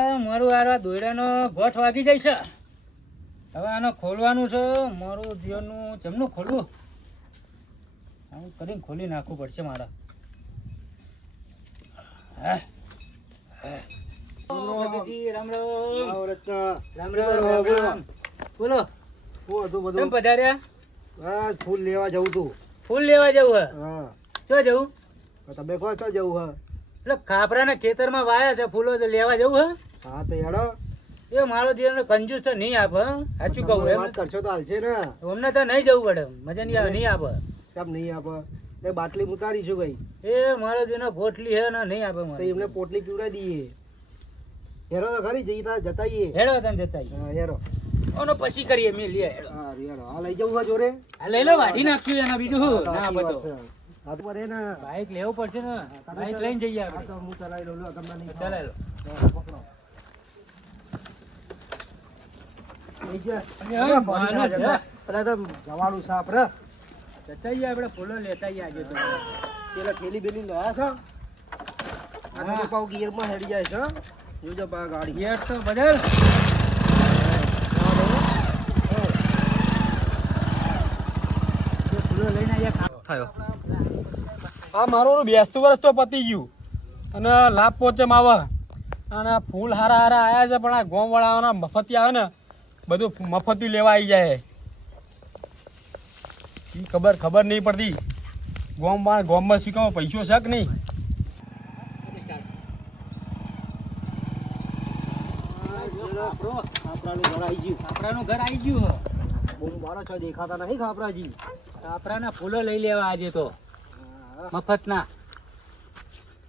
આ મારું આ દોયડાનો ગોઠ વાગી જાય છે. હવે આનો ખોલવાનું છે. મારું જીવનનું જમનું ખોલવું. આમ કરીને ખોલી નાખવું પડશે મારા. હા. હા. રામ રામ. રામ રામ રામ રામ. બોલો. બધું? પધાર્યા? ફૂલ લેવા જવું તું ફૂલ લેવા જવું હે? શું જવું? તમે કહો છો જવું હે? એટલે ખાપરાના ખેતરમાં વાયા છે ફૂલો તો લેવા જવું હે? હા તો હેડો. એ મારો જીવન કંજૂસ તો નહીં આપે? સાચું કહું એમ. કરશો તો હાલશે ને. અમને તો નહીં જવું પડે મજા નહીં આવે નહીં. આપે. કેમ નહીં આપે? એ બાટલી ઉતારીશું ભાઈ. એ મારો દીનો પોટલી હે ને નહીં આપે મને એમને પોટલી પીવડાવી દઈએ. હેરો તો ખરી જઈ જતાઈએ. હેડો તને જતા આવીએ. હા હેરો ઓનો પછી કરીએ મે લે હા આ લઈ જવું જોડે? આ લઈ લો વાઢી નાખશું એના બીજું. ના બધો. ને બાઈક લેવું પડશે ને. બાઈક લઈને જઈએ આપણે. તો હું ચલાવી લઉં લો તમને નહીં ચલાવી લો. પકડો. જવાનું સાપ રે જતા. આપણે. ફૂલો લેતા આજે તો. પેલા થેલી બેલી લયા છો. અને પાવ ગિયરમાં હેડી જાય છે. જોજો પા ગાડી. ગેટ તો બદલ જે ફૂલો લઈને થયો. આ મારું બેસતું વર્ષ તો પતી ગયું. અને લાભ પહોંચે આવે અને ફૂલ હારા હારા આયા છે પણ આ ગોમ વાળાના મફતી આવે ને બધું મફતી લેવા આવી જાય. ઈ ખબર ખબર નહીં પડતી. ગોમ વાળા ગોમમાં શીખવા પૈસો છે કે નહીં? આપણાનું ઘર આવી ગયું. આપણાનું ઘર આવી ગયું હે. મારો છો દેખાતા નહીં ખાપરાજી. કાપરાના ફૂલો લઈ લેવા આજે તો. મફતના.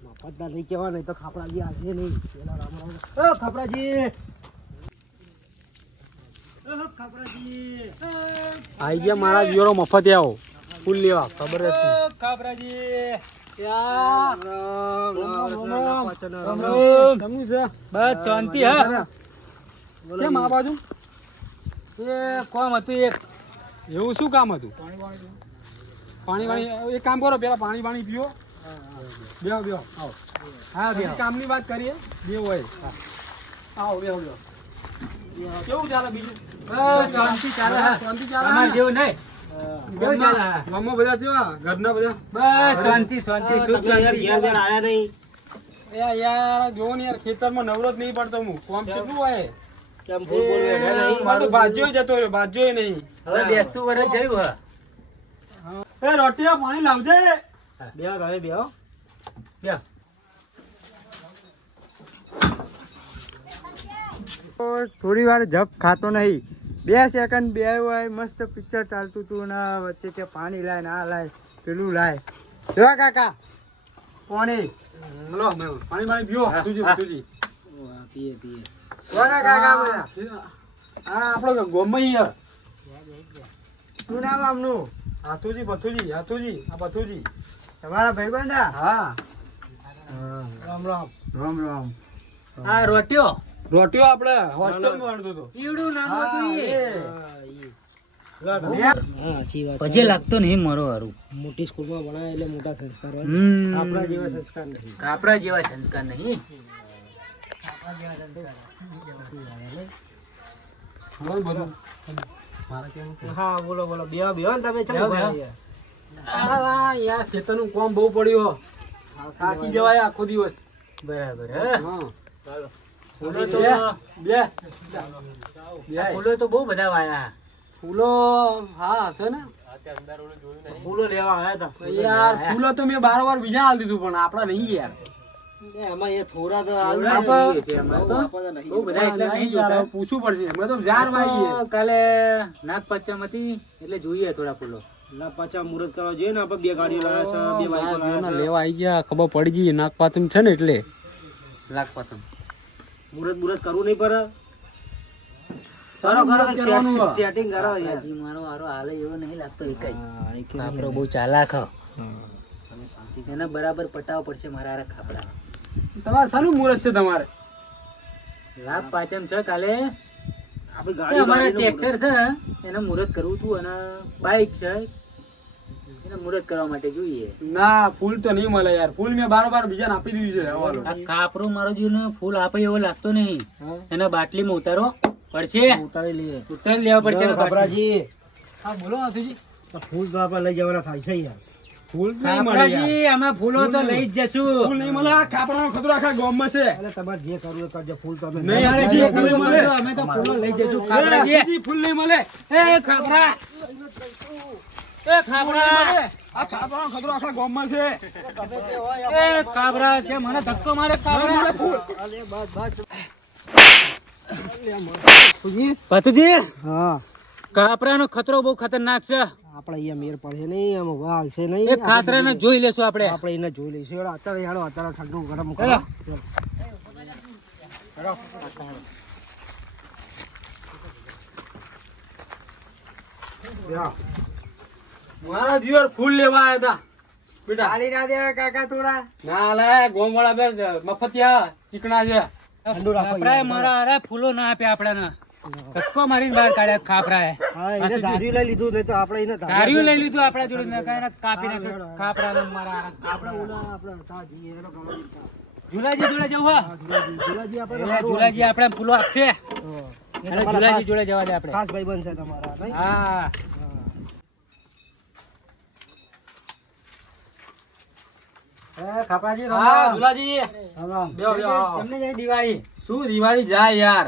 મફત ના કહેવા નહીં તો ખાપરાજી આવશે નહીં. પેલા રામ રામ. ખાપરાજી! ઓ ગયા મારા જીવરો મફત આવો. ફૂલ લેવા ખબર છે? બસ શાંતિ હા. કેમ આ બાજુ? એ કોમ હતું એક. એવું શું કામ હતું? પાણી વાણી એક કામ કરો પેલા પાણી વાણી પીઓ. બેહો બેહો આવો. હા બે કામ કામની વાત કરીએ. બે હોય. આવો બેહો બેહો. કેવું ચાલે બીજું? શાંતિ ચાલે શાંતિ ચાલે અમાર જેવું નહીં. ગામમાં બધા કેવા ઘરના બધા? બસ શાંતિ શાંતિ. સુખ યાર શાંતિ ઘેર ઘેર આયા નહીં. યાર જોવો ને યાર ખેતરમાં નવરો જ નહીં પડતો હું. કોમ કેટલું હોય? કેમ ફૂલ બોલ બેઠા નહીં? મારો તો ભાજ્યો જતો રહ્યો ભાજ્યો નહીં. હવે બેસતું વરસ જયું હા. એ રોટિયા પાણી લાવજે. બે હવે. થોડી વાર જપ ખાતો નહીં. બે સેકન્ડ બે હોય મસ્ત પિક્ચર ચાલતું હતું ને વચ્ચે કે પાણી લાય ના લાય પેલું લાય. જોવા કાકા પાણી. પાણી પાણી પીઓ હાથુજી પીએ પીએ. કોના કાકા બધા આ આપણો ગોમમાં શું નામ આમનું? હાથુજી ભથુજી હાથુજી આ ભથુજી. તમારા ભાઈબંધ? હા. હા. રામ રામ. રામ રામ. આ રોટિયો? રોટિયો આપણે વાળતો હતો. હતું પજે લાગતો નહીં મારો હારું. મોટી સ્કૂલમાં ભણાય એટલે મોટા સંસ્કાર હોય. આપણા જેવા સંસ્કાર નહીં. આપણા જેવા સંસ્કાર નહીં. હા બોલો બોલો. બે બે ને તમે ચલો યાર ખેતરનું કામ બહુ પડ્યું થાકી જવાય આખો દિવસ. બરાબર હે? હા. ફૂલો તો બહુ બધા વાયા. ફૂલો હા હશે ને? ફૂલો લેવા આવ્યા હતા. યાર ફૂલો તો મેં બાર વાર બીજા હાલ દીધું પણ આપડા નહીં યાર. એમાં એ થોડા તો થોડા આપણે- જોઈએ છે અમારે તો. આપણે નહીં. બહુ બધા એટલા નહીં જોતા. પૂછવું પડશે. મેં તો જાર વાગી કાલે નાગ હતી એટલે જોઈએ થોડા ફૂલો. પાછા મુહૂર્ત કરવા જોઈએ ને આપણે બે ગાડીઓ લાવ્યા છે બે બાઈકો લેવા આવી ગયા. ખબર પડી ગઈ નાગપાચમ છે ને એટલે. નાગ પંચમ મુહૂર્ત મુહૂર્ત કરવું નહીં પડે. કરો. સેટિંગ કરો યાર મારો હારો હાલે એવો નહીં લાગતો એકાઈ કાપરો બહુ ચાલાક. એને બરાબર પટાવ પડશે મારા ખાપડા તમારે શાનું મુહૂર્ત છે તમારે? લાભ પાચમ છે કાલે. અમારે ટ્રેક્ટર છે એનું મુહૂર્ત કરવું હતું અને બાઇક છે. એને મુહૂર્ત કરવા માટે જોઈએ. ના ફૂલ તો નહીં મળે યાર. ફૂલ મેં બારોબાર બીજાને આપી દીધું છે હવાલો. મારો જીવને ફૂલ આપે એવો લાગતો નહીં. એને બાટલીમાં ઉતારો. પડશે? ઉતારી લઈએ. ઉતારી લેવા પડશે જો એનો બાટલી. ખબરાજી હા બોલો ફૂલ તો આપણે લઈ જવાના થાય છે યાર. ફૂલ નહીં મળે અમે ફૂલો તો લઈ જ ફૂલ નહીં મળે. કાપડાનો ખતરો આખા ગામમાં છે. એટલે તમારે જે કરવું એ કરજો ફૂલ તો અમે નહીં, જે ફૂલ મળે. અમે તો ફૂલો લઈ જશું એ કાપરાજી ફૂલ નહીં મળે. એ એ ખાપરા. આ કાપડાનો ખતરો આખા ગામમાં છે. એ ખાપરા તે મને ધક્કો મારે હા. કાપરાનો ખતરો બહુ ખતરનાક છે. આપણે અહીંયા મેર પડે નહીં આમ વાલ છે નહીં. એ ખાતરાને જોઈ લેશું આપણે. આપણે એને જોઈ લઈશું. હેડો અત્યારે હેડો અત્યારે ઠંડુ ગરમ કરો. હેડો. મારા જીવર ફૂલ લેવા આવ્યા હતા બેટા. પાણી ના દેવા કાકા થોડા ના લે ગોમળા બે મફતિયા ચીકણા છે. ઠંડુ રાખો મારા અરે ફૂલો ના આપ્યા આપણાને. ધક્કો મારીને બહાર કાઢ્યા ખાપરાએ હા એને ધાર્યું લઈ લીધું નહીં તો આપણે એને ધાર્યું લઈ લીધું આપણા જોડે કાંઈ કાપી નાખ્યું. ખાપરાને મારા હારે. આપણે ઓલા આપણે તા જઈએ હેડો જુલાજી જોડે જવું હા જુલાજી આપણે જુલાજી આપણે ફૂલો આપશે. હા. એ એટલે તમારા ઝુલાજી ખાસ- જોડે જવા દે આપણે. ખાસ ભાઈ બનશે તમારા હા. ખાપરાજી દિવાળી? શું દિવાળી જાય યાર?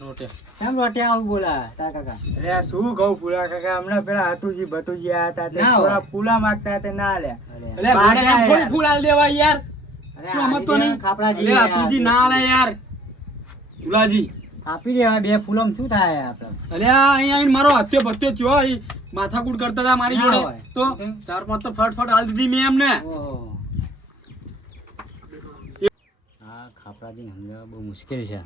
રોટે. કેમ રોટિયા આવું બોલા તા કાકા. અરે શું કહું પૂરા કાકા? હમણાં પેલા હાથુજી ભતુજી આયા હતા તે થોડા હોય. માંગતા તે ના લે એટલે મારે એમ ના થોડી યાર. ફૂલ આલ દેવા યાર? અરે તું સમજતો નહીં? દે ખાપરાજી એટલે ના આલે યાર. દુલાજી આપી દેવા બે ફૂલમ શું થાય આ અહીંયા મારો હત્યો ભત્યો થયો માથાકૂટ કરતા હતા મારી જોડે. તો ચાર પાંચ તો ફટફટ હાલ દીધી મેં એમને. હા ખાપરાજી સમજાવવા બહુ મુશ્કેલ છે.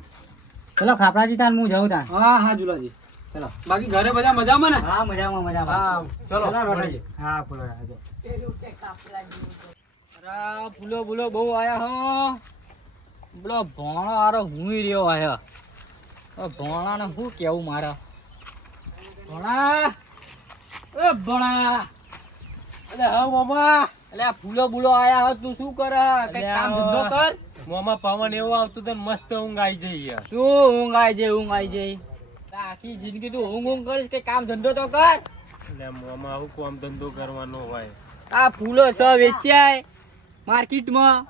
ચલો ખાપરાજી તાન હું જાઉં તાન. હા હા જુલાજી. ચલો. બાકી ઘરે બધા મજામાં ને? હા મજામાં મજામાં. હા ચલો. હા ફૂલો અરે ફૂલો ફૂલો બહુ આયા હો. બોલો ભોણો આરો હું રહ્યો આયા. ભણા ને શું કેવું મારે? ભોણા! એ ભોણા! અલે હા મામા. એટલે આ ફૂલો બુલો આયા હો તું શું કરે? કઈ કામ ધંધો કર. મામા પવન એવો આવતો તો મસ્ત ઊંઘ આવી જઈ શું ઊંઘ આવી જાય ઊંઘ આવી જાય આખી જિંદગી તું ઊંઘ ઊંઘ કરીશ કે કામ ધંધો તો કર એટલે મોમાં આવું કામ ધંધો કરવાનો હોય આ ફૂલો સ વેચાય માર્કેટમાં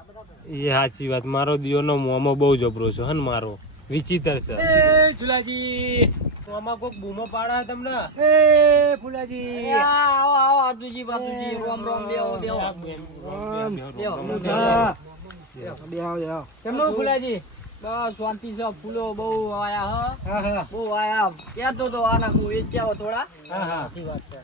એ સાચી વાત મારો દિયોનો મોમો બહુ જબરો છે હન મારો વિચિત્ર છે એ જુલાજી મામા કોક બૂમો પાડા તમને એ ફૂલાજી આવો આવો આદુજી બાપુજી રોમ રોમ બેહો બેહો બેહો. કેમનું ફૂલાજી? બસ શાંતિ છે ફૂલો બહુ આયા હ. બહુ આયા. કેતો તો આના હું વેચ્યા થોડા.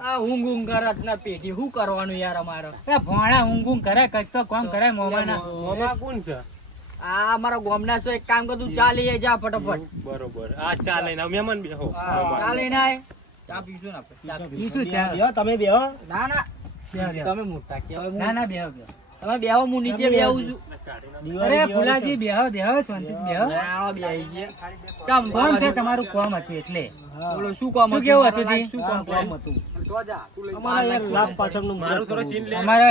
આ ઊંઘ ઊંઘ કરત ના પેટી શું કરવાનું યાર અમારે? એ ભોણા ઊંઘ ઊંઘ કરે કંઈક તો કામ કરે મોમાના મોમા કોણ છે? આ અમારા ગોમના છે એક કામ કર ચાલી જા ફટાફટ. બરોબર. આ ચા લઈને આવો. બેહો ચાલી ના ચા પીશું ને આપણે. પીશું ચા તમે બેહો ના ના. તમે મોટા કેવાય ના ના બેહો બેહો તમે બેહો હું નીચે બેહું છું. અરે ફૂલાજી બેહો બેહો શાંતિથી બેહો. નાનો બેહી ગયા. ચમ કોણ છે તમારું કોમ હતું એટલે. બોલો શું કોમ શું કેવું હતું શું કામ કોમ હતું? અમારા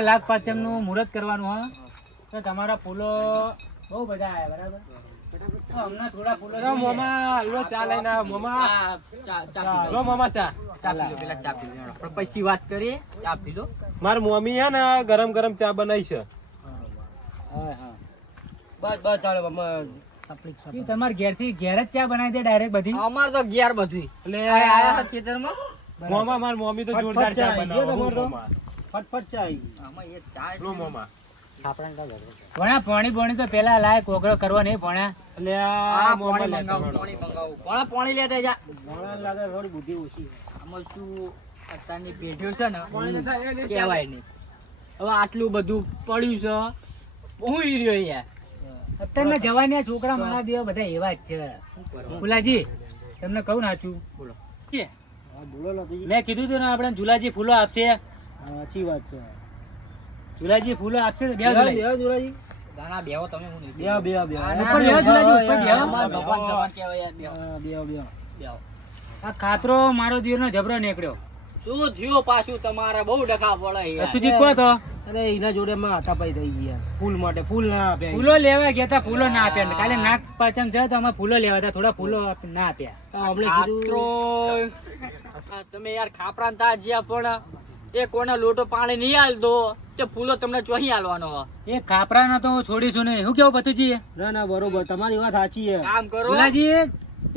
લાખ પાંચમનું મુહૂર્ત કરવાનું હા. તો તમારા ફૂલો બહુ બધા આયા બરાબર? હમણાં થોડા ફૂલો લો મોમા લો ચા લઈને મોમા. ચા- ચા- ચા પી લો. લો. મોમા ચા. ચા પી લો, પેલા ચા પી લો. આપણે પછી વાત કરીએ ચા પી લો. માર મમ્મી હે ને ગરમ ગરમ ચા બનાવી છે. બસ બસ ચાલો તકલીફ છે. તમારે ઘેરથી ઘેર જ ચા બનાવી દે ડાયરેક્ટ બધી. અમાર તો ઘેર બધું એટલે આયા હતા ખેતરમાં? મોમા મારી મમ્મી તો જોરદાર ચા બનાવે. તમારો તો? મોમા ફટફટ ચા આવી આમાં ચા લો મોમા. ભણા પાણી પાણી તો પેલા લાય કોગળો કરવો નહીં ભણા એટલે આ પાણી મંગાવું પાણી મંગાવું. કોણ પાણી લેતા જા. ઘણા લાગે થોડી બુદ્ધિ ઓછી. આમાં શું અત્યારની પેઢીઓ છે ને કહેવાય નહીં. હવે આટલું બધું પડ્યું છે હું ઈ રહ્યો યાર. અત્યારના જવાનિયા છોકરા મારા દેવા બધા એવા જ છે. ફુલાજી તમને કહું નાચું બોલો. બોલો મેં કીધું તું ને આપણે ઝુલાજી ફૂલો આપશે. સાચી વાત છે. ઝુલાજી ફૂલો આપશે તો બે જુલાજી જોરાજી. દાણા બેહો તમે હું નહીં બેહો, બેહો, બેહો. ઉપર બેહો, જુલાજી ઉપર બેહો. ભગવાન સમાન કહેવાય યાર બેહો. બેહો, બેહો. બેહો. આ ખાતરો મારો દીવનો જબરો નીકળ્યો. શું થયો પાછું? તમારે બહુ ડખા પડે તું તુજી કહો તો. અરે એના જોડે માં હાથાપાઈ થઈ ગયા ફૂલ માટે ફૂલ ના આપ્યા ફૂલો લેવા ગયા તા ફૂલો ના આપ્યા. કાલે નાગ પાચન છે તો અમે ફૂલો લેવા હતા થોડા ફૂલો ના આપ્યા. અમને ખાતરો. કીધું તમે યાર ખાપરા ને તાજ્યા પણ એ કોને લોટો પાણી નહીં આલતો તે ફૂલો તમને ચોહી આલવાનો. એ એ કાપરાનો તો છોડીશું નહીં. શું કેવું બતુજી ના ના બરોબર. તમારી વાત સાચી છે. કામ કરો. ગુલાજી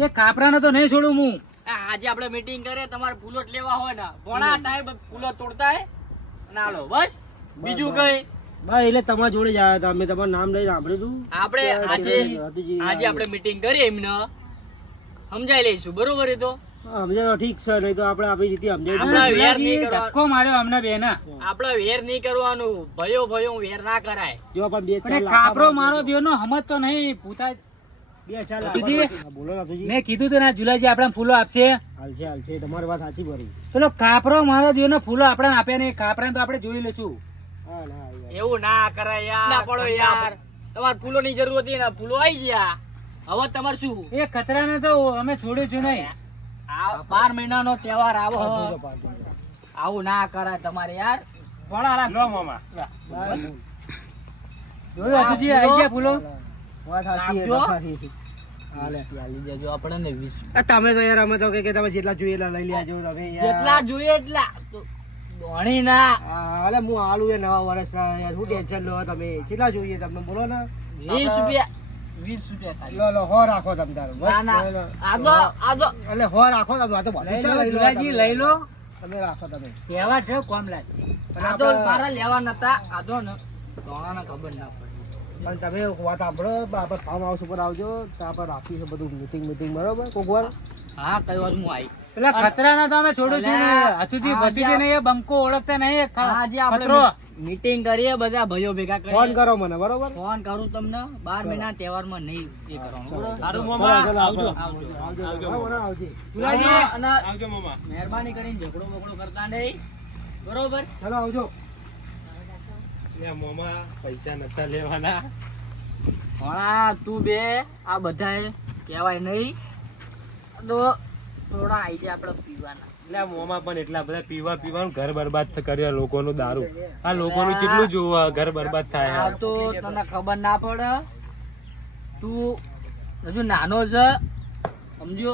એ કાપરાનો તો નહીં છોડું હું. આજે આપણે મીટિંગ કરીએ તમારે ફૂલો જ લેવા હોય ને. ભોળા ટાઈમ ફૂલો તોડતા હે ના લો બસ બીજું કઈ? બા એટલે તમારા જોડે જ આવ્યા હતા. અમે તમારું નામ લઈને સાંભળ્યું હતું આપણે આજે આજે આપણે મીટિંગ કરીએ એમને. સમજાઈ લઈશું. બરોબર એ તો? હા, ઠીક છે નહીં તો આપણે આપણી રીતે સમજાવી આપણા વેર નહીં કરવા- ધક્કો માર્યો અમને બે ના આપણે વેર નહીં કરવાનું. ભયો ભયો વેર ના કરાય. જો પણ બે ચાર કાપરો મારો મારો દિયોનો હમત તો નહીં પૂતા બે ચાર બોલો મેં કીધું તો ના જુલાજી આપણે ફૂલો આપશે. હાલશે હાલશે તમારી વાત સાચી ભરી. પેલો કાપરો મારો દિયોનો ફૂલો આપણે આપ્યા નહીં. કાપરા તો આપણે જોઈ લેશું ના. એવું ના કરાય યાર ના પડો યાર. તમારે ફૂલો ની જરૂર હતી ને ફૂલો આવી ગયા. હવે તમારે શું? એ કચરાને તો અમે છોડ્યું છું નહીં. બાર મહિનાનો તહેવાર આવો. આવું ના કરાય તમારે યાર. ને તમે તો યાર અમે તો કે કે તમે જેટલા જોઈએ લઈ લેજો તમે યાર. જેટલા જોઈએ એટલા. ધોણી ના. અલે હું આલુ એ નવા વર્ષના યાર શું ટેન્શન લો તમે. કેટલા જોઈએ તમને બોલો ને. વીસ રૂપિયા. વીસ રૂપિયા લો લો હો રાખો તમે ના ના આજો આજો. એટલે હો રાખો તમે આ તો બધું લઈ ચાલો, લો લઈ લો જુલાજી લઈ લો. તમે રાખો તમે. કહેવા છે કોમ લાગશે. અને આજો મારા લેવા નતા આજો ને ધોણાને ખબર ના પડી. પણ તમે વાત સાંભળો આપણે ફાર્મ હાઉસ ઉપર આવજો ત્યાં પર રાખ્યું છે બધું મીટિંગ મીટિંગ બરોબર? કોક વાર? હા કઈ વાત હું આવી પેલા ખતરાના તો અમે છોડું છું નહીં ભતીજી નહીં બંકો ઓળખતા નહીં ખતરો. મીટિંગ કરીએ બધા ભાઈઓ ભેગા ફોન કરો મને બરોબર? ફોન કરું તમને. બાર મહિના તહેવારમાં નહીં એ કરવાનું. સારું મામા આવજો. આવજો આવજો હા, મને આવજે. અને આવજો મામા. મહેરબાની કરીને ઝઘડો બગડો કરતા નહીં. બરોબર? ચલો આવજો. લે મામા પૈસા નતા લેવાના. હા તું બે આ બધાએ કહેવાય નહીં. તો થોડા આઈ જાય આપણે પીવાના. એટલે મોમાં પણ એટલા બધા પીવા પીવાનું ઘર બરબાદ કર્યા લોકોનું દારૂ. આ લોકોનું કેટલું જોવા ઘર બરબાદ થાય તો તને ખબર ના પડે. તું હજુ નાનો છે. સમજો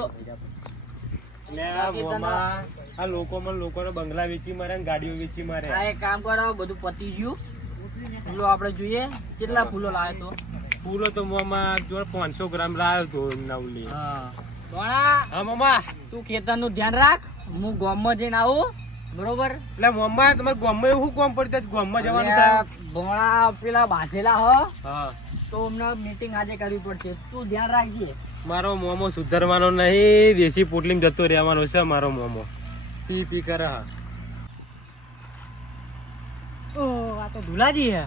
આ મોમાં આ લોકોમાં બંગલા વેચી મારે ને ગાડીઓ વેચી મારે. આ એક કામ કરો બધું પતી ગયું. ફૂલો આપણે જોઈએ. કેટલા ફૂલો લાવે તો? ફૂલો તો મોમાં જોડે પાંચસો ગ્રામ લાવ્યો તો નવલી. હા મામા. તું ખેતરનું ધ્યાન રાખ. હું ગામમાં જઈને આવું બરોબર? એટલે મોમાં તમારે ગામમાં એવું શું કામ પડતું ગામમાં જવાનું થાય? ભોણા પેલા બાંધેલા હો. હા. તો અમને મીટિંગ આજે કરવી પડશે. તું ધ્યાન રાખજે. મારો મોમો સુધારવાનો નહીં દેશી પોટલીમાં જતો રહેવાનો છે મારો મોમો. પી પી કરે હા. ઓ આ તો ધુલાજી હે.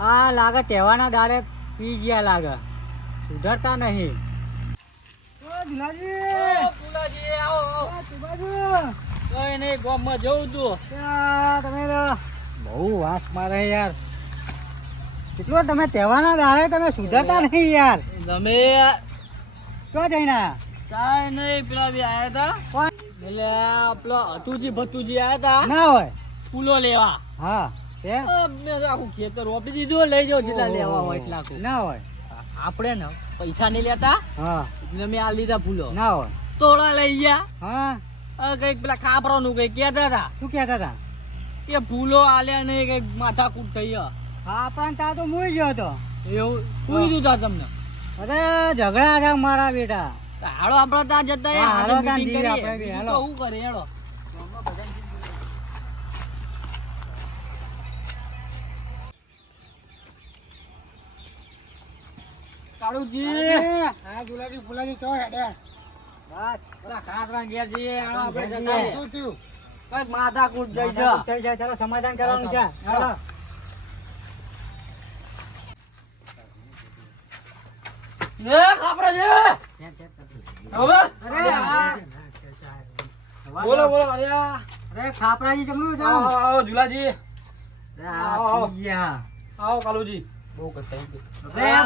આ લાગે તહેવારના દાડે પી ગયા લાગે. સુધરતા નહીં. આવો કઈ નહીં ગામમાં જવું તું તમે બહુ વાસ મારે યાર. કેટલો તમે તહેવારના દાડે તમે સુધરતા નહીં યાર. તમે ક્યાં જઈને? કાંઈ નહીં પેલા બી આયા હતા એટલે પેલો હતુજી ભતુજી આયા હતા ના હોય. ફૂલો લેવા. હા આખું ખેતર રોપી દીધું લઈ જાઓ જેટલા લેવા હોય એટલા. ના હોય. આપણે ને પૈસા નહીં લેતા. હા. એટલે મેં આ લીધા ફૂલો ના હોય. તોડા લઈ ગયા. હા? કંઈક પેલા ખાપરાનું કંઈક કહેતા હતા. શું કેતા હતા? એ ભૂલો આલ્યા ને કંઈક માથાકૂટ થઈ ગયા. હા ત્યાં તો મૂઈ ગયો હતો. એવું? પૂછ્યું તા તમને? અરે ઝઘડા હતા મારા બેટા. હાલો આપણે ત્યાં જતા હાલો હાલો. શું કરે હેડો કાળુજી. હા ગુલાજી ફુલાજી ચો હેડે સમાધાન કરવાનું છે બોલો બોલો અરે અરે ખાપરાજી જમણું આવો આવો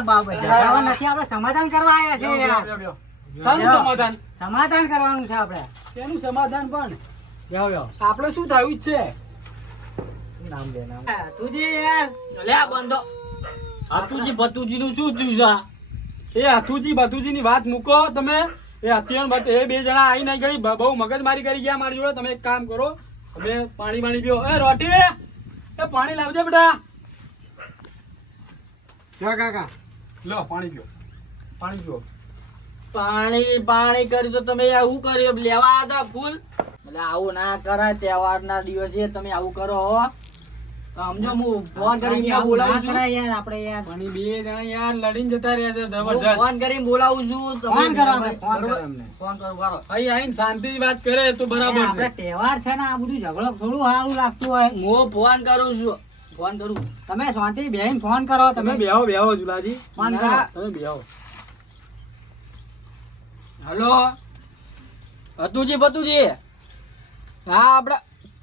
બાબા નથી આપણે સમાધાન કરવા આવ્યા છે. શાનું સમાધાન. સમાધાન કરવાનું છે આપણે. તેનું સમાધાન પણ? બેહો બેહો આપણે શું થયું જ છે? નામ લે નામ? તુજી યાર લે આ બંધો. હાથુજી ભતુજી નું શું થયું છે? એ હથુજી ભથુજી ની વાત મૂકો તમે. એ હથિયાર એ બે જણા આઈ નહીં ગઈ. બહુ મગજમારી કરી ગયા મારી જોડે. તમે એક કામ કરો. તમે પાણી પાણી પીઓ. એ રોટી! એ પાણી લાવજે બેટા. કાકા. લો પાણી પીઓ. પાણી પીઓ. પાણી પાણી કર્યું તો તમે આવું કર્યું. લેવા હતા ફૂલ. એટલે આવું ના કરાય તહેવાર ના દિવસે તમે આવું કરો હો. સમજો હું ફોન કરીને બોલાવું છું. યાર આપણે યાર. પણ બે જણા યાર લડીને જતા રહ્યા છે જબરજસ્ત. ફોન કરીને બોલાવું છું. ફોન કરો ફોન કરો ફોન કરો બરો અહીં આઈને શાંતિથી વાત કરે તો બરાબર આપણે તહેવાર છે ને આ બધું ઝઘડો થોડું સારું લાગતું હોય. હું ફોન કરું છું. ફોન કરું. તમે શાંતિ બેન ફોન કરો તમે તમે બેહો બેહો જુલાજી. ફોન કરો. તમે બેહો. હલો? હતુજી ભતુજી. હા આપણે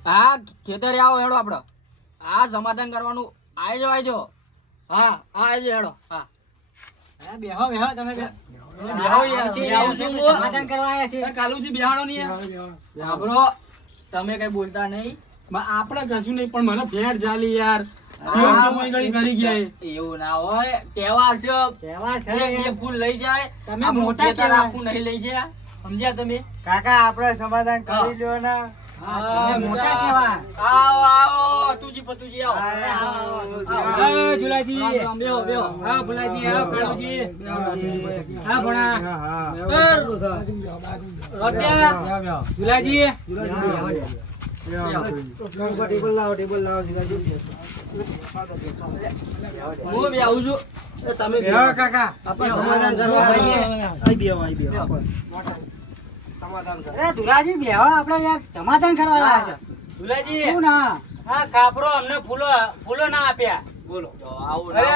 હા ખેતરે આવો હેડો આપણે હા સમાધાન કરવાનું. આયજો આયજો. હા હા આયજો હેડો. હા. બેહો બેહો તમે તમે કઈ બોલતા નહીં. મ- આપણે કશું નહીં પણ મને ફેર ચાલી યાર. હા, કેવું કેવું અહીં ઘડી કરી ગયા એ. એવું ના હોય તહેવાર છે. તહેવાર છે એક એક ફૂલ લઈ જાય. તમે મોટા ખેતર કહેવાય. નહીં લઈ જાય સમજ્યા તમે? કાકા આપણે સમાધાન કરી લ્યો ને હા, તમે મોટા કહેવાય આવો આવો તુજી પતુજી આવો. હા, આવો, આવો. હા, જુલાજી. હા, બી આવું છું તમે કાકા. આપણે સમાધાન કરવા સમાધાન. ધુરાજી, આપણે યાર સમાધાન કરવા આવ્યા છે. દુલાજી ના? હા કાપરો અમને ફૂલો ફૂલો ના આપ્યા બોલો આવું અરે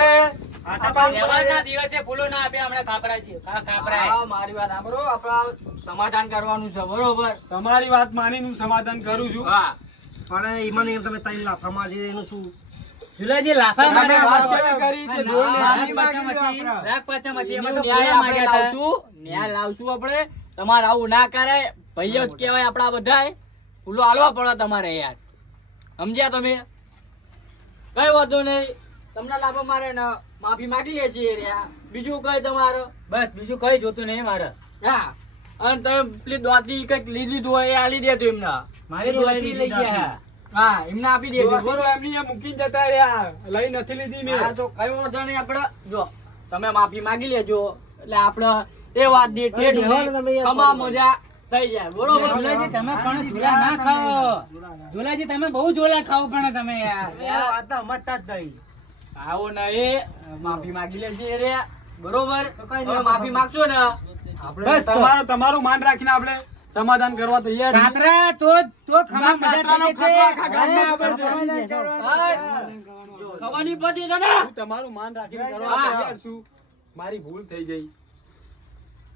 હોય. દિવસે ફૂલો ના આપ્યા અમને કાપરાજી કા- મારી વાત સાંભળો. આપડે સમાધાન કરવાનું છે બરોબર? તમારી વાત માની હું સમાધાન કરું છું. હા. પણ એમાં ને એમ તમે ત્રણ લાફા મારી એનું શું? જુલાજી લાફા તમે માર્યા વાત બરોબર. કેવી કરી તે જોઈ રાગ લેશું. પાછામાંથી, એમાં તો ન્યાય માંગ્યા લાવશું. ન્યાય લાવશું આપણે. તમારે આવું ના કરાય ભાઈઓ જ કહેવાય આપણા બધાય. ફૂલો હાલવા પડે તમારે યાર. સમજ્યા તમે? કઈ વાંધો નહીં. તમને લાભ મારે માફી માગી લે છીએ રહ્યા બીજું કઈ તમારે? બસ બીજું કઈ જોતું નહીં મારે. હા. અને તમે પેલી દોતી કંઈક લીધી હોય એ આલી દેતો એમને. મારી દોતી લઈ ગયા હા. એમને આપી દેજો. જોવા એમની એ મૂકીને જતા રહ્યા. લઈ નથી લીધી મેં. હા તો કઈ વાંધો નહીં આપણે. જો તમે માફી માગી લેજો. એટલે આપણે એ વાત દે ઠેઠ બેહો ને તમે યાર. ખમા મજા થઈ જાય. બરોબર? જુલાજી તમે પણ ઝોલા ના ખાઓ. ઝોલાજી તમે બહુ ઝોલા ખાઓ પણ તમે યાર. આ વાત તો જ નહીં. આવો નહીં માફી માંગી લેશે રે. બરોબર? માફી માંગશો ને? આપણે તમારું તમારું માન રાખીને આપણે સમાધાન કરવા તૈયાર. કાતરા તો તો ખમા કાતરાનો ખતરો આખા ગામને ખબર છે. સમાધાન કરવા. હા. ખવાની પડી ને. હું તમારું માન રાખીને કરવા તૈયાર છું. મારી ભૂલ થઈ ગઈ.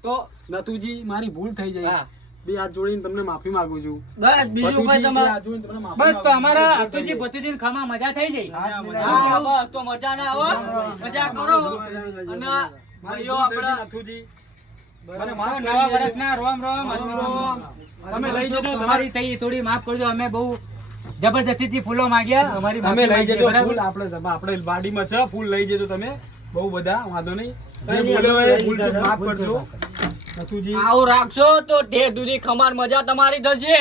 તો? નતુજી મારી ભૂલ થઈ ગઈ. બે હાથ જોડીને તમને માફી માંગુ છું. બસ બીજું કઈ તમારે હાથ જોડીને તમને માફી બસ તો અમારા અતુજી. ભતુજી ખમા મજા થઈ જઈ હા તો મજા ના આવો મજા કરો. અને ભાઈઓ આપણા અતુજી નવા વર્ષના રોમ રોમ રોમ, હજુ રોમ. તમે લઈ જજો તમારી તમારી થઈ થોડી માફ કરજો. અમે બહુ જબરજસ્તીથી ફૂલો માંગ્યા. અમારી લઈ જજો? ફૂલ. આપણે આપણે વાડીમાં છે ફૂલ લઈ જજો તમે. બહુ બધા વાંધો નહીં. ભૂલ માફ કરજો. નથુજી. આવું રાખશો તો ઢેર દૂધી ખમાર મજા તમારી થશે.